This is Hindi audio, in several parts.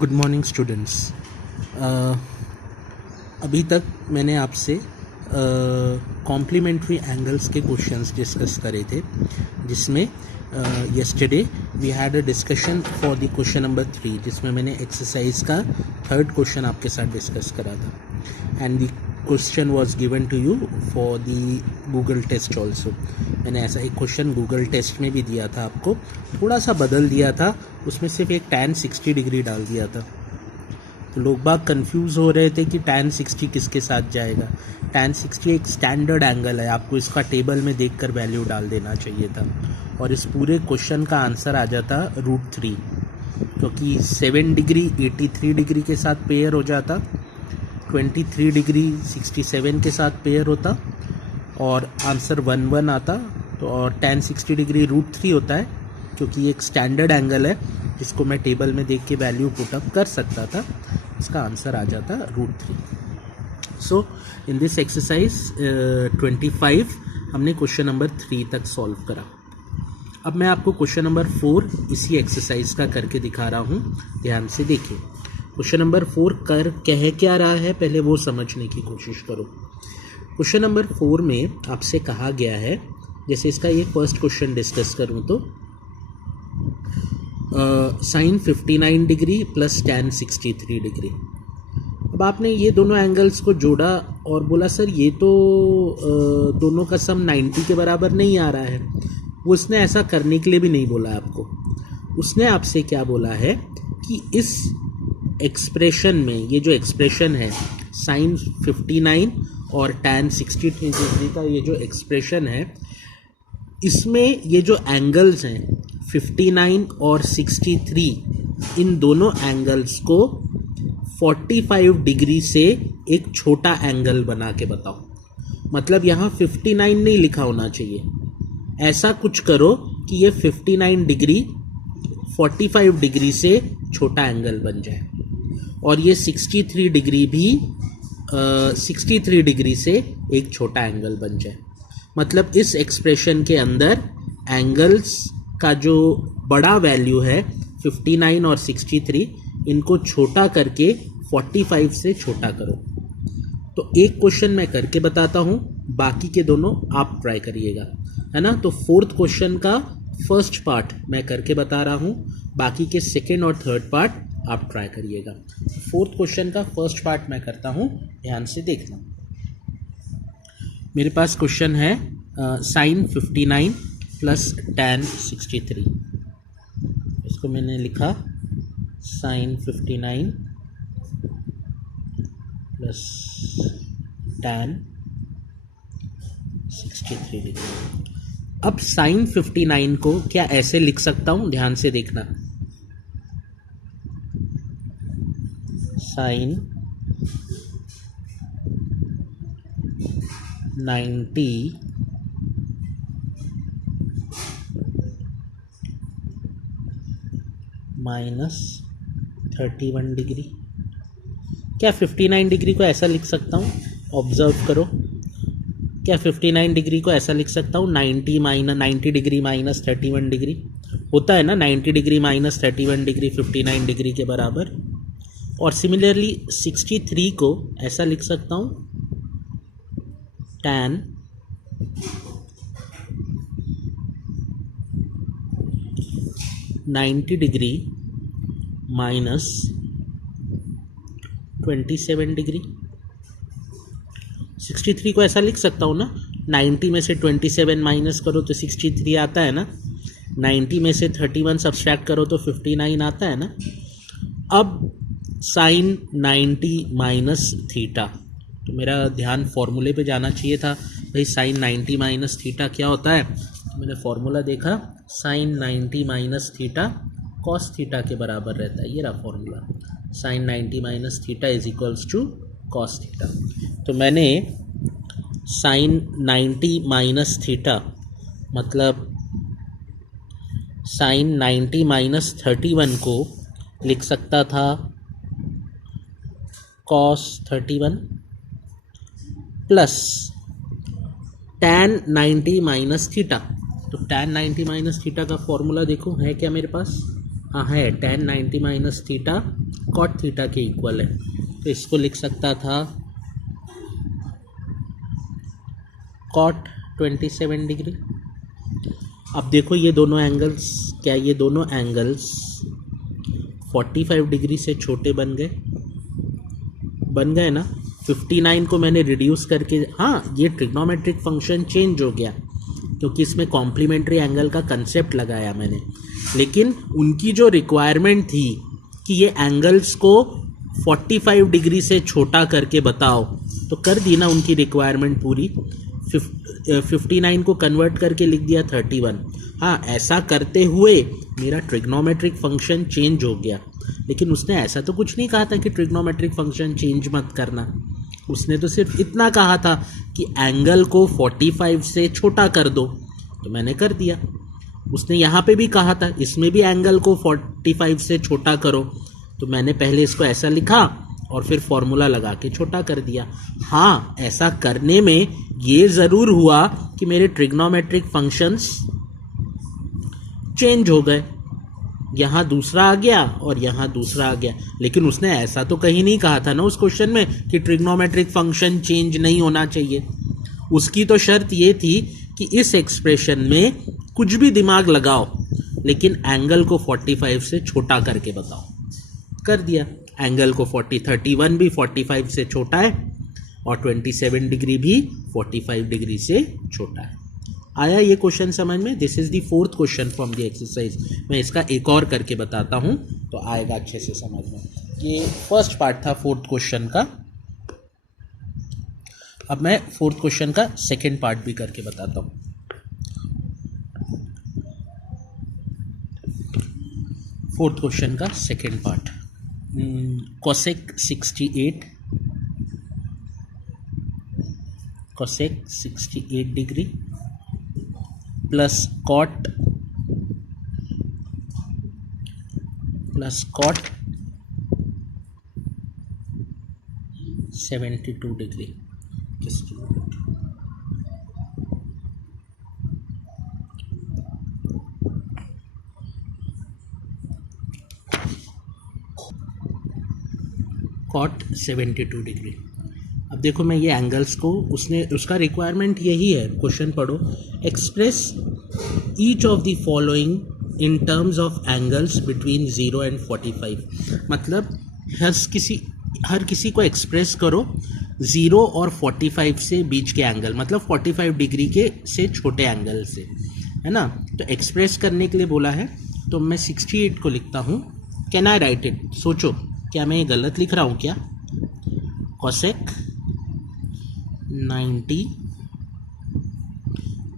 Good morning students. अभी तक मैंने आपसे कॉम्प्लीमेंट्री एंगल्स के क्वेश्चंस डिस्कस करे थे, जिसमें yesterday we had a discussion for the question number 3, जिसमें मैंने एक्सरसाइज का थर्ड क्वेश्चन आपके साथ डिस्कस करा था and the question was given to you for the Google test also. मैंने ऐसा एक क्वेश्चन गूगल टेस्ट में भी दिया था, आपको थोड़ा सा बदल दिया था, उसमें सिर्फ एक tan 60 डिग्री डाल दिया था। तो लोग बाग कंफ्यूज हो रहे थे कि tan 60 किसके साथ जाएगा। tan 60 एक स्टैंडर्ड एंगल है, आपको इसका टेबल में देखकर वैल्यू डाल देना चाहिए था और इस पूरे क्वेश्चन का आंसर आ जाता √3, क्योंकि 7 डिग्री 83 डिग्री के साथ पेयर हो जाता, 23 डिग्री 67 के साथ पेयर होता और आंसर 1 आता। तो और tan 60 डिग्री √3 होता है, क्योंकि एक स्टैंडर्ड एंगल है जिसको मैं टेबल में देख के वैल्यू पुटअप कर सकता था। इसका आंसर आ जाता √3। सो इन दिस एक्सरसाइज 25 हमने क्वेश्चन नंबर 3 तक सॉल्व करा। अब मैं आपको क्वेश्चन नंबर 4 इसी एक्सरसाइज का करके दिखा रहा हूँ, ध्यान से देखिए। क्वेश्चन नंबर 4 कर कह क्या रहा है, पहले वो समझने की कोशिश करो। क्वेश्चन नंबर 4 में आपसे कहा गया है, जैसे इसका ये फर्स्ट क्वेश्चन डिस्कस करूँ तो sin 59 degree plus tan 63 degree. अब आपने ये दोनों एंगल्स को जोड़ा और बोला सर ये तो दोनों का सम 90 के बराबर नहीं आ रहा है। वो उसने ऐसा करने के लिए भी नहीं बोला आपको, उसने आपसे क्या बोला है कि इस एक्सप्रेशन में, ये जो एक्सप्रेशन है sin 59 और tan 63 डिग्री का ये जो एक्सप्रेशन है, इसमें ये जो एंगल्स हैं 59 और 63, इन दोनों एंगल्स को 45 डिग्री से एक छोटा एंगल बना के बताओ। मतलब यहाँ 59 नहीं लिखा होना चाहिए, ऐसा कुछ करो कि ये 59 डिग्री 45 डिग्री से छोटा एंगल बन जाए और ये 63 डिग्री भी 63 डिग्री से एक छोटा एंगल बन जाए। मतलब इस एक्सप्रेशन के अंदर एंगल्स का जो बड़ा वैल्यू है 59 और 63, इनको छोटा करके 45 से छोटा करो। तो एक क्वेश्चन मैं करके बताता हूँ, बाकी के दोनों आप ट्राई करिएगा, है ना। तो फोर्थ क्वेश्चन का फर्स्ट पार्ट मैं करके बता रहा हूँ, बाकी के सेकेंड और थर्ड पार्ट आप ट्राई करिएगा। फोर्थ क्वेश्चन का फर्स्ट पार्ट मैं करता हूँ, ध्यान से देखना। मेरे पास क्वेश्चन है sin 59 प्लस tan 63। इसको मैंने लिखा sin 59 प्लस tan 63 डिग्री। अब sin 59 को क्या ऐसे लिख सकता हूँ, ध्यान से देखना। sin 90 minus 31 degree. क्या 59 डिग्री को ऐसा लिख सकता हूँ, ऑब्जर्व करो। क्या 59 डिग्री को ऐसा लिख सकता हूँ 90 डिग्री माइनस 31 डिग्री होता है ना, 90 डिग्री माइनस 31 डिग्री 59 डिग्री के बराबर। और सिमिलरली 63 को ऐसा लिख सकता हूँ tan 90 डिग्री माइनस 27 डिग्री। 63 को ऐसा लिख सकता हूँ ना, 90 में से 27 माइनस करो तो 63 आता है ना, 90 में से 31 सब्सट्रैक्ट करो तो 59 आता है ना। अब sin 90 माइनस थीटा, तो मेरा ध्यान फॉर्मूले पे जाना चाहिए था भाई, sin 90 माइनस थीटा क्या होता है। तो मैंने फॉर्मूला देखा, sin 90 minus theta cos theta के बराबर रहता है। ये रहा formula, sin 90 minus theta is equals to cos theta. तो मैंने sin 90 माइनस थीटा मतलब sin 90 माइनस 31 को लिख सकता था cos 31 plus tan 90 minus theta. तो tan 90 माइनस थीटा का फॉर्मूला देखो है क्या मेरे पास, हाँ है, tan 90 minus theta cot theta के इक्वल है, तो इसको लिख सकता था कॉट 27 डिग्री। अब देखो ये दोनों एंगल्स, क्या ये दोनों एंगल्स 45 डिग्री से छोटे बन गए ना। 59 को मैंने रिड्यूस करके, हाँ ये ट्रिग्नोमेट्रिक फंक्शन चेंज हो गया क्योंकि इसमें कॉम्प्लीमेंट्री एंगल का कंसेप्ट लगाया मैंने, लेकिन उनकी जो रिक्वायरमेंट थी कि ये एंगल्स को 45 डिग्री से छोटा करके बताओ, तो कर दी ना उनकी रिक्वायरमेंट पूरी। 59 को कन्वर्ट करके लिख दिया 31। हाँ ऐसा करते हुए मेरा ट्रिग्नोमेट्रिक फंक्शन चेंज हो गया, लेकिन उसने ऐसा तो कुछ नहीं कहा था कि ट्रिग्नोमेट्रिक फंक्शन चेंज मत करना। उसने तो सिर्फ इतना कहा था कि एंगल को 45 से छोटा कर दो, तो मैंने कर दिया। उसने यहाँ पे भी कहा था इसमें भी एंगल को 45 से छोटा करो, तो मैंने पहले इसको ऐसा लिखा और फिर फॉर्मूला लगा के छोटा कर दिया। हाँ ऐसा करने में ये ज़रूर हुआ कि मेरे ट्रिग्नोमेट्रिक फंक्शंस चेंज हो गए, यहाँ दूसरा आ गया और यहाँ दूसरा आ गया, लेकिन उसने ऐसा तो कहीं नहीं कहा था ना उस क्वेश्चन में कि ट्रिग्नोमेट्रिक फंक्शन चेंज नहीं होना चाहिए। उसकी तो शर्त ये थी कि इस एक्सप्रेशन में कुछ भी दिमाग लगाओ लेकिन एंगल को 45 से छोटा करके बताओ। कर दिया, एंगल को 31 भी 45 से छोटा है और 27 डिग्री भी 45 डिग्री से छोटा है। आया ये क्वेश्चन समझ में? This is the fourth question from the exercise. मैं इसका एक और करके बताता हूँ तो आएगा अच्छे से समझ में। ये फर्स्ट पार्ट था फोर्थ क्वेश्चन का। अब मैं फोर्थ क्वेश्चन का सेकेंड पार्ट भी करके बताता हूँ। फोर्थ क्वेश्चन का second part, cosec 68 degree plus cot 72 degree. cot 72 degree. अब देखो मैं ये एंगल्स को, उसका रिक्वायरमेंट यही है, क्वेश्चन पढ़ो। Express each of the following in terms of angles between 0 and 45। मतलब हर किसी को एक्सप्रेस करो 0 और 45 से बीच के एंगल, मतलब 45 डिग्री के से छोटे एंगल से, है ना। तो एक्सप्रेस करने के लिए बोला है, तो मैं 68 को लिखता हूँ। Can I right it? सोचो क्या मैं ये गलत लिख रहा हूँ क्या? cosec 90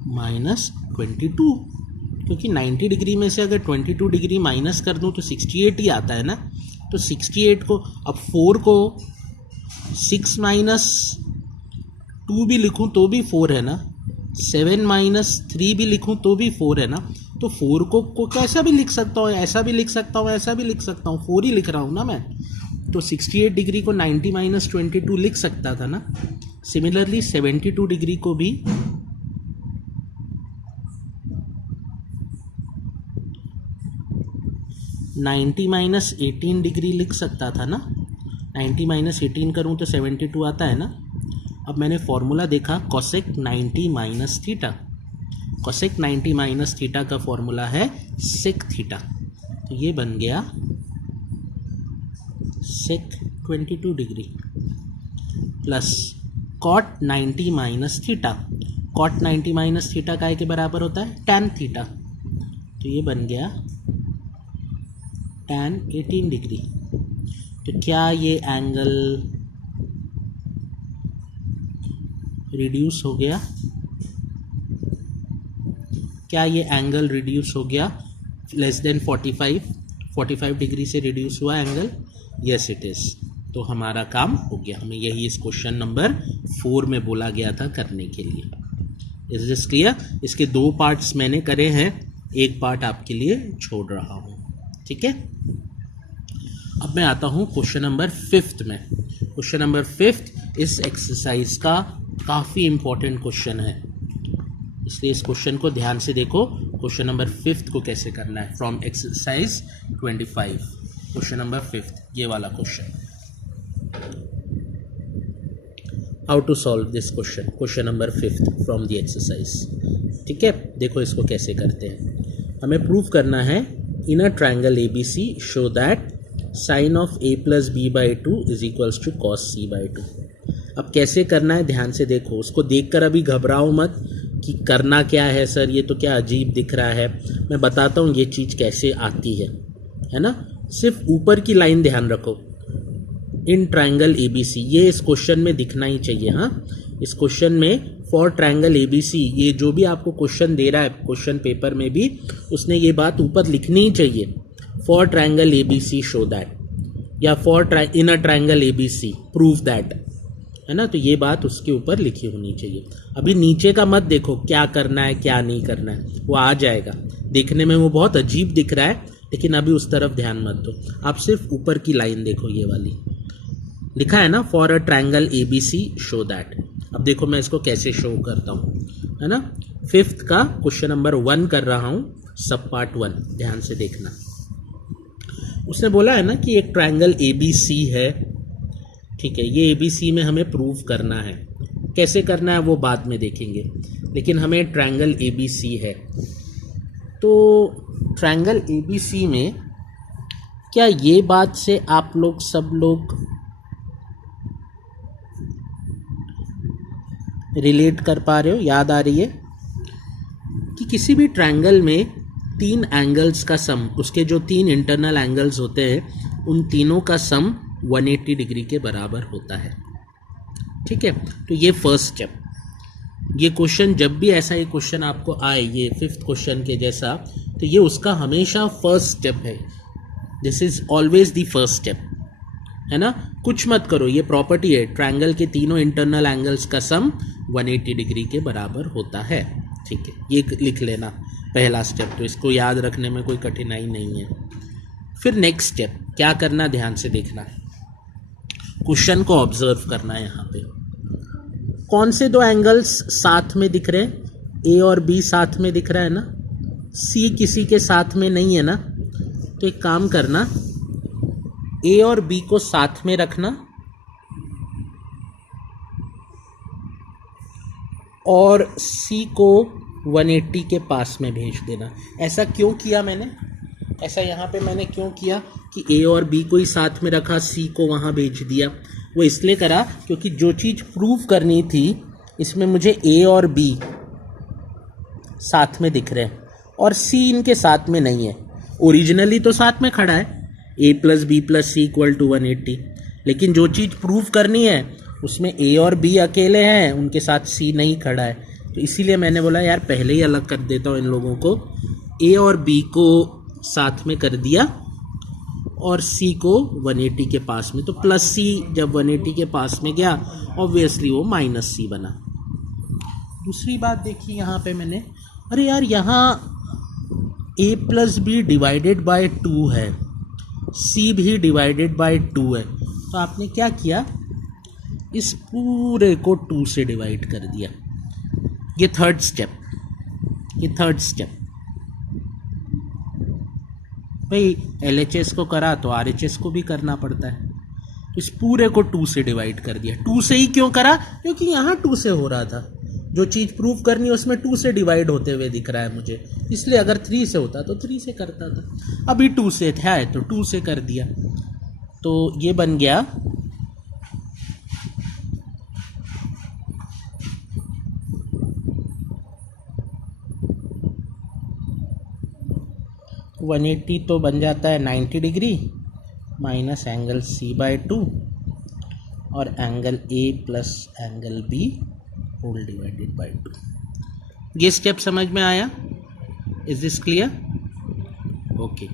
माइनस 22, क्योंकि 90 डिग्री में से अगर 22 डिग्री माइनस कर दूँ तो 68 ही आता है ना। तो 68 को, अब 4 को 6 माइनस 2 भी लिखूँ तो भी 4 है ना, 7 माइनस 3 भी लिखूँ तो भी 4 है ना। तो 4 को कैसा भी लिख सकता हूँ, ऐसा भी लिख सकता हूँ, ऐसा भी लिख सकता हूँ, 4 ही लिख रहा हूँ ना मैं। तो 68 डिग्री को 90 माइनस 22 लिख सकता था ना। सिमिलरली 72 डिग्री को भी 90 माइनस 18 डिग्री लिख सकता था ना। 90 माइनस 18 करूँ तो 72 आता है ना। अब मैंने फॉर्मूला देखा cosec 90 minus theta. cosec 90 minus theta का फॉर्मूला है sec थीटा, तो ये बन गया sec 22 degree plus cot 90 minus theta. cot 90 minus theta काय के बराबर होता है? tan थीटा, तो ये बन गया tan 18 डिग्री। तो क्या ये एंगल रिड्यूस हो गया? क्या ये एंगल रिड्यूस हो गया लेस देन 45 डिग्री से रिड्यूस हुआ एंगल? Yes it is. तो हमारा काम हो गया, हमें यही इस क्वेश्चन नंबर 4 में बोला गया था करने के लिए। Is this clear? इसके 2 पार्ट्स मैंने करे हैं, एक पार्ट आपके लिए छोड़ रहा हूँ, ठीक है। अब मैं आता हूँ क्वेश्चन नंबर 5 में। क्वेश्चन नंबर 5 इस एक्सरसाइज का काफ़ी इम्पोर्टेंट क्वेश्चन है, इसलिए इस क्वेश्चन को ध्यान से देखो। क्वेश्चन नंबर 5 को कैसे करना है फ्रॉम एक्सरसाइज 25, क्वेश्चन नंबर 5, ये वाला question, how to solve this question, question number 5 from the exercise. ठीक है, देखो इसको कैसे करते हैं। हमें प्रूव करना है in a triangle ABC show that sine of A plus B by 2 is equals to cos C by 2। अब कैसे करना है ध्यान से देखो, उसको देखकर अभी घबराओ मत कि करना क्या है सर, ये तो क्या अजीब दिख रहा है। मैं बताता हूँ ये चीज़ कैसे आती है ना। सिर्फ ऊपर की लाइन ध्यान रखो, इन ट्रायंगल ABC, ये इस क्वेश्चन में दिखना ही चाहिए। हाँ, इस क्वेश्चन में फॉर ट्रायंगल ABC, ये जो भी आपको क्वेश्चन दे रहा है क्वेश्चन पेपर में भी, उसने ये बात ऊपर लिखनी ही चाहिए, for triangle ABC show that, या for in a triangle ABC prove that, है ना। तो ये बात उसके ऊपर लिखी होनी चाहिए। अभी नीचे का मत देखो क्या करना है क्या नहीं करना है, वो आ जाएगा। देखने में वो बहुत अजीब दिख रहा है, लेकिन अभी उस तरफ ध्यान मत दो, आप सिर्फ ऊपर की लाइन देखो, ये वाली लिखा है ना, for a triangle ABC show that. अब देखो मैं इसको कैसे शो करता हूँ, है ना। 5th का क्वेश्चन नंबर 1 कर रहा हूँ, सब पार्ट 1, ध्यान से देखना। उसने बोला है ना कि एक ट्रायंगल ABC है, ठीक है। ये ABC में हमें प्रूव करना है, कैसे करना है वो बाद में देखेंगे, लेकिन हमें ट्रायंगल ABC है। तो ट्रायंगल ABC में क्या ये बात से आप लोग सब लोग रिलेट कर पा रहे हो, याद आ रही है कि किसी भी ट्रायंगल में 3 एंगल्स का सम, उसके जो 3 इंटरनल एंगल्स होते हैं उन तीनों का सम 180 डिग्री के बराबर होता है। ठीक है, तो ये फर्स्ट स्टेप। ये क्वेश्चन जब भी ऐसा एक क्वेश्चन आपको आए, ये 5th क्वेश्चन के जैसा, तो ये उसका हमेशा फर्स्ट स्टेप है। This is always the first step, है ना। कुछ मत करो, ये प्रॉपर्टी है, ट्रायंगल के तीनों इंटरनल एंगल्स का सम 180 डिग्री के बराबर होता है। ठीक है, ये लिख लेना पहला स्टेप, तो इसको याद रखने में कोई कठिनाई नहीं है। फिर नेक्स्ट स्टेप क्या करना, ध्यान से देखना, क्वेश्चन को ऑब्जर्व करना है। यहाँ पे कौन से 2 एंगल्स साथ में दिख रहे हैं, A और B साथ में दिख रहा है ना, C किसी के साथ में नहीं है ना। तो एक काम करना, A और B को साथ में रखना और C को 180 के पास में भेज देना। ऐसा क्यों किया मैंने, ऐसा यहाँ पे मैंने क्यों किया कि A और B को ही साथ में रखा, C को वहाँ भेज दिया। वो इसलिए करा क्योंकि जो चीज़ प्रूव करनी थी इसमें मुझे A और B साथ में दिख रहे हैं और C इनके साथ में नहीं है। ओरिजिनली तो साथ में खड़ा है, A plus B plus C equal to 180, लेकिन जो चीज़ प्रूव करनी है उसमें A और B अकेले हैं, उनके साथ C नहीं खड़ा है। तो इसीलिए मैंने बोला यार पहले ही अलग कर देता हूँ इन लोगों को, A और B को साथ में कर दिया और C को 180 के पास में। तो प्लस C जब 180 के पास में गया ऑब्वियसली वो माइनस C बना। दूसरी बात देखी यहाँ पे मैंने, अरे यार यहाँ A plus B divided by 2 है, C भी डिवाइडेड बाय 2 है। तो आपने क्या किया, इस पूरे को 2 से डिवाइड कर दिया। ये थर्ड स्टेप भाई, LHS को करा तो RHS को भी करना पड़ता है। तो इस पूरे को 2 से डिवाइड कर दिया। 2 से ही क्यों करा, क्योंकि यहाँ 2 से हो रहा था, जो चीज़ प्रूव करनी है उसमें 2 से डिवाइड होते हुए दिख रहा है मुझे, इसलिए अगर 3 से होता तो 3 से करता था। अभी 2 से था तो 2 से कर दिया। तो ये बन गया 180 तो बन जाता है 90 degree minus angle C by 2 और angle A plus angle B whole divided by 2। ये स्टेप समझ में आया? Is this clear? ओके।